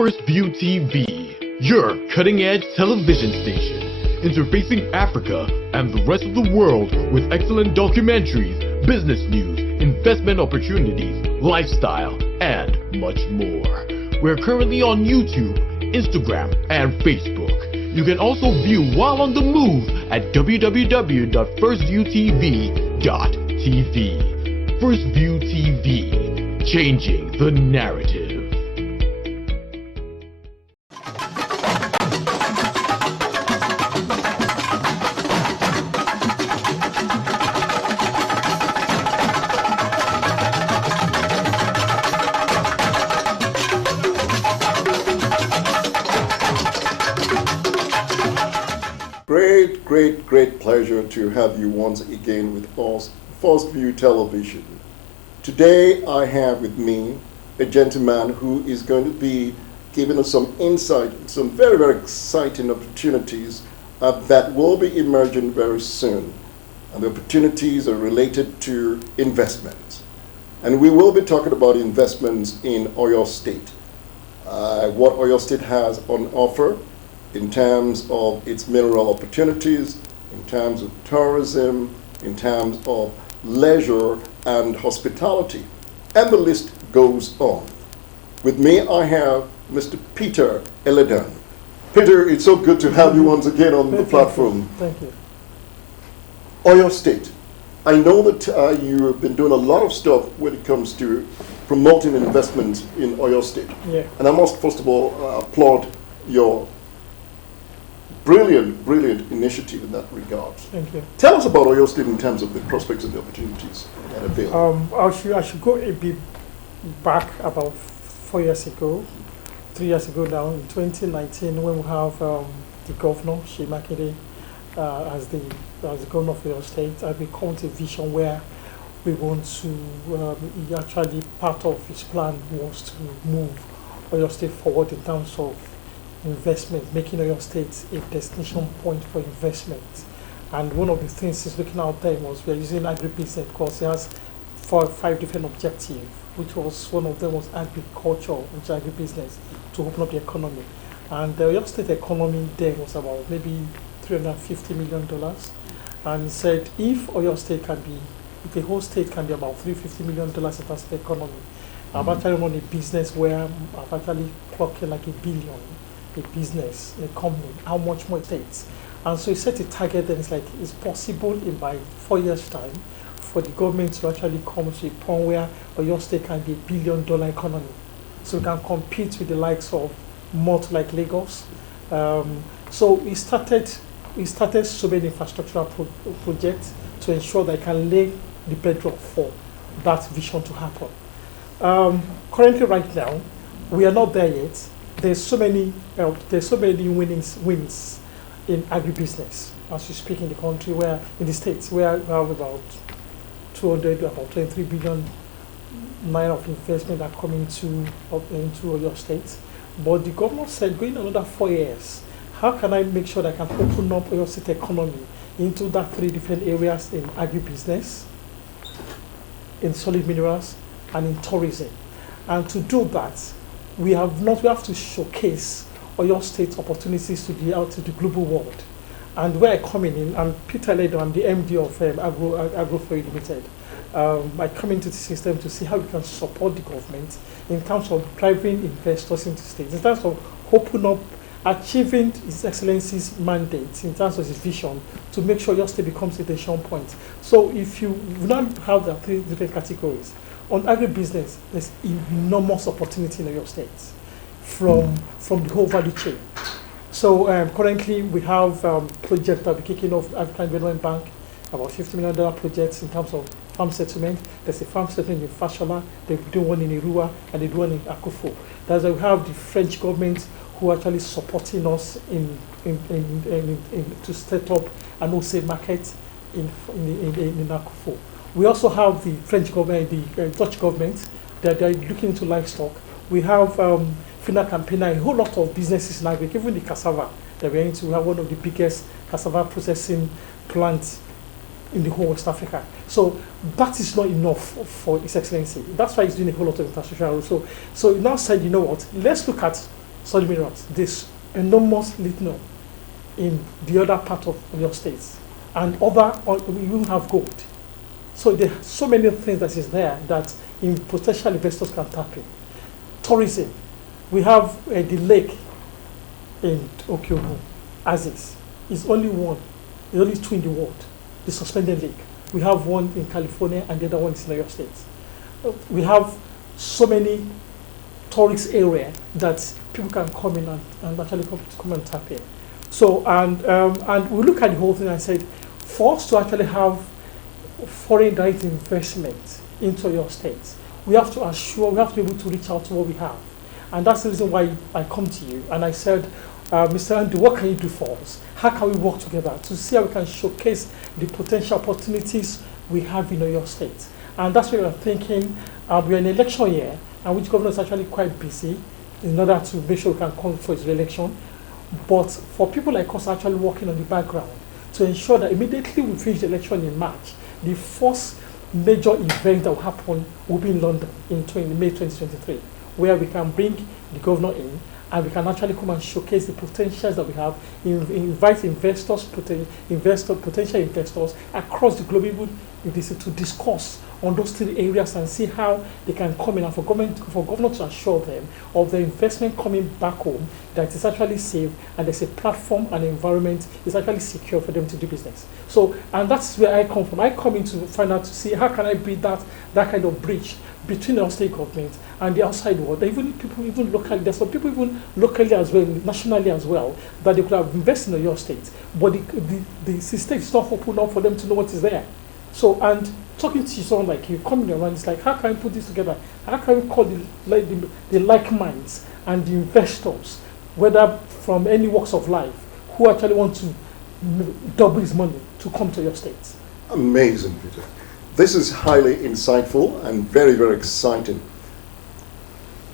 First View TV, your cutting-edge television station, interfacing Africa and the rest of the world with excellent documentaries, business news, investment opportunities, lifestyle, and much more. We're currently on YouTube, Instagram, and Facebook. You can also view while on the move at www.firstviewtv.tv. First View TV, changing the narrative. Great pleasure to have you once again with us, First View Television. Today I have with me a gentleman who is going to be giving us some insight, some very exciting opportunities that will be emerging very soon. And the opportunities are related to investments. And we will be talking about investments in Oyo State, what Oyo State has on offer in terms of its mineral opportunities, in terms of tourism, in terms of leisure and hospitality. And the list goes on. With me, I have Mr. Peter Eledan. Peter, it's so good to have you once again on the platform. Thank you. Oyo State. I know that you have been doing a lot of stuff when it comes to promoting investments in Oyo State. Yeah. And I must first of all applaud your brilliant initiative in that regard. Thank you. Tell us about Oyo State in terms of the prospects and the opportunities that are available. I should go a bit back about 3 years ago now, in 2019, when we have the governor, Shimakide, as the governor of Oyo State, and we come to a vision where we want to, actually part of his plan was to move Oyo State forward in terms of investment, making Oyo State a destination point for investment. And one of the things he's looking out there was we are using agribusiness because he has 4 or 5 different objectives, which was one of them was agriculture, which is agribusiness, to open up the economy. And the Oyo State economy then was about maybe $350 million. And he said if Oyo State can be, if the whole state can be about $350 million in terms of the economy, I've actually run a business where I've actually clocked in like $1 billion. A business, a company, how much more it takes. And so he set a target that it's like it's possible in by 4 years' time for the government to actually come to a point where Oyo State can be $1 billion economy. So we can compete with the likes of Mort like Lagos. So we started so many infrastructural projects to ensure that it can lay the bedrock for that vision to happen. Currently right now, we are not there yet. There's so many wins in agribusiness as we speak in the country, where in the states where we have about 23 billion naira of investment that come into Oyo State. But the government said going another 4 years, how can I make sure that I can open up Oyo State economy into that 3 different areas in agribusiness, in solid minerals, and in tourism. And to do that, we have to showcase Oyo State opportunities to the global world. And where I come in, I'm Peter Eledan, I'm the MD of Agro Limited. I come into the system to see how we can support the government in terms of driving investors into states, in terms of opening up, achieving His Excellency's mandate, in terms of his vision, to make sure Oyo State becomes a decision point. So if you now have the 3 different categories, on agribusiness, there's enormous opportunity in Oyo State from the whole value chain. So currently we have projects that we're kicking off African Development Bank, about $50 million projects in terms of farm settlement. There's a farm settlement in Fashola, they do one in Irua, and they do one in Akufo. That's why we have the French government who are actually supporting us to set up an wholesale market in Akufo. We also have the French government, the Dutch government, that are looking into livestock. We have Fina Campina, a whole lot of businesses in agriculture, even the cassava that we're into. We have one of the biggest cassava processing plants in the whole West Africa. So that is not enough for His Excellency. That's why he's doing a whole lot of infrastructure. So he now said, you know what, let's look at solid minerals. There's enormous lithium in the other part of your states, and we even have gold. So there are so many things that is there that potential investors can tap in. Tourism, we have the lake in Okyobu, Aziz. It's only one, there's only two in the world, the suspended lake. We have one in California and the other one is in New York State. We have so many tourist areas that people can come in and actually come and tap in. So, and we look at the whole thing and said, for us to actually have foreign direct investment into your states, we have to be able to reach out to what we have. And that's the reason why I come to you and I said, Mr. Andy, what can you do for us? How can we work together to see how we can showcase the potential opportunities we have in your state? And that's why we're thinking, we're in election year, and which governor is actually quite busy in order to make sure we can come for his re-election. But for people like us actually working on the background to ensure that immediately we finish the election in March, the first major event that will happen will be in London in May 2023, where we can bring the governor in and we can actually come and showcase the potentials that we have, invite investors, potential investors across the globe even to discuss on those three areas and see how they can come in, and for government to assure them of the investment coming back home that is actually safe and there's a platform and environment is actually secure for them to do business. So, and that's where I come from. I come in to find out to see how can I build that kind of bridge between our state government and the outside world. Even people, even locally, there's some people even locally as well, nationally as well, that they could have invested in your state, but the system is not open up for them to know what is there. So, and talking to someone like you, coming around, it's like, how can we put this together? How can we call the like minds and the investors, whether from any walks of life, who actually want to double his money to come to your states? Amazing, Peter. This is highly insightful and very, very exciting.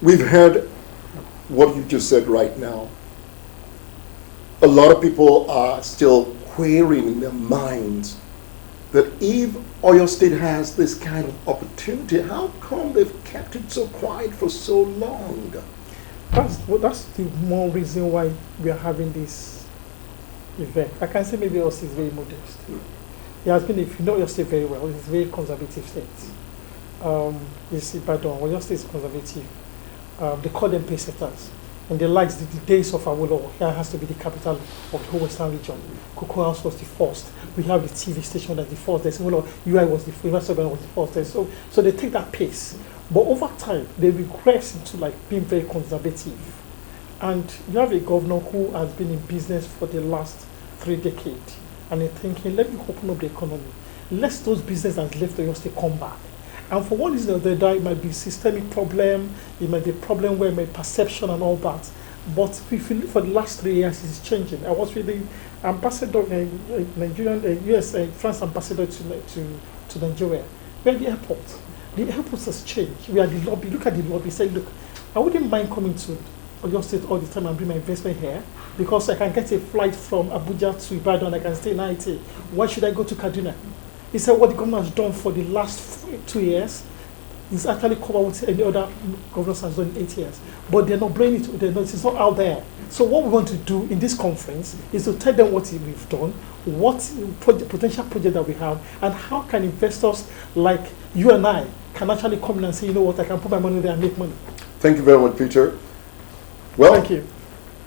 We've heard what you just said right now. A lot of people are still querying in their minds that if Oyo State has this kind of opportunity, how come they've kept it so quiet for so long? That's the more reason why we are having this event. I can say maybe Oyo State is very modest. It has been, if you know Oyo State very well, it's a very conservative state. You see, pardon, Oyo State is conservative. They call them pace setters. And they like the days of Awolowo. Here has to be the capital of the whole Western region. Cocoa House was the first. We have the TV station that's the first. There's UI was the first. Was the first. So they take that pace. But over time, they regress into like being very conservative. And you have a governor who has been in business for the last 3 decades. And they're thinking, let me open up the economy. Let those businesses that left Oyo State come back. And for one reason or the other, it might be systemic problem, it might be a problem where my perception and all that. But if you look for the last 3 years, it's changing. I was with the ambassador, Nigerian, US, France ambassador to Nigeria. We're at the airport. The airport has changed. We are at the lobby. Look at the lobby. Say, look, I wouldn't mind coming to Oyo State all the time and bring my investment here because I can get a flight from Abuja to Ibadan. I can stay in IT. Why should I go to Kaduna? He said what the government has done for the last 2 years is actually cover what any other government has done in 8 years. But they're not blowing it, it's not out there. So what we want to do in this conference is to tell them what we've done, what potential project that we have, and how can investors like you and I can actually come in and say, you know what, I can put my money there and make money. Thank you very much, Peter. Well, thank you.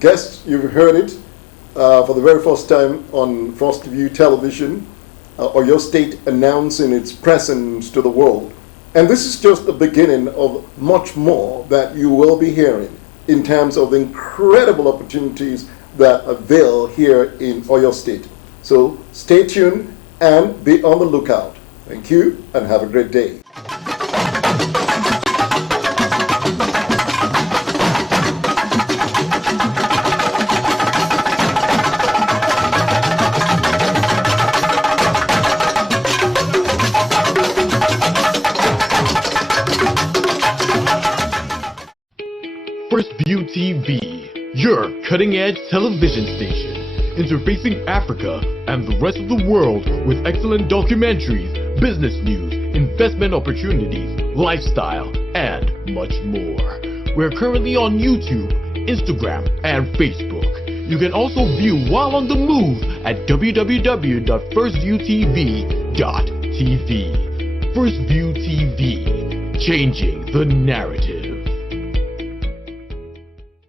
Guests, you've heard it for the very first time on First View Television. Oyo State announcing its presence to the world. And this is just the beginning of much more that you will be hearing in terms of the incredible opportunities that avail here in Oyo State. So stay tuned and be on the lookout. Thank you and have a great day. First View TV, your cutting-edge television station, interfacing Africa and the rest of the world with excellent documentaries, business news, investment opportunities, lifestyle, and much more. We're currently on YouTube, Instagram, and Facebook. You can also view while on the move at www.firstviewtv.tv. First View TV, changing the narrative.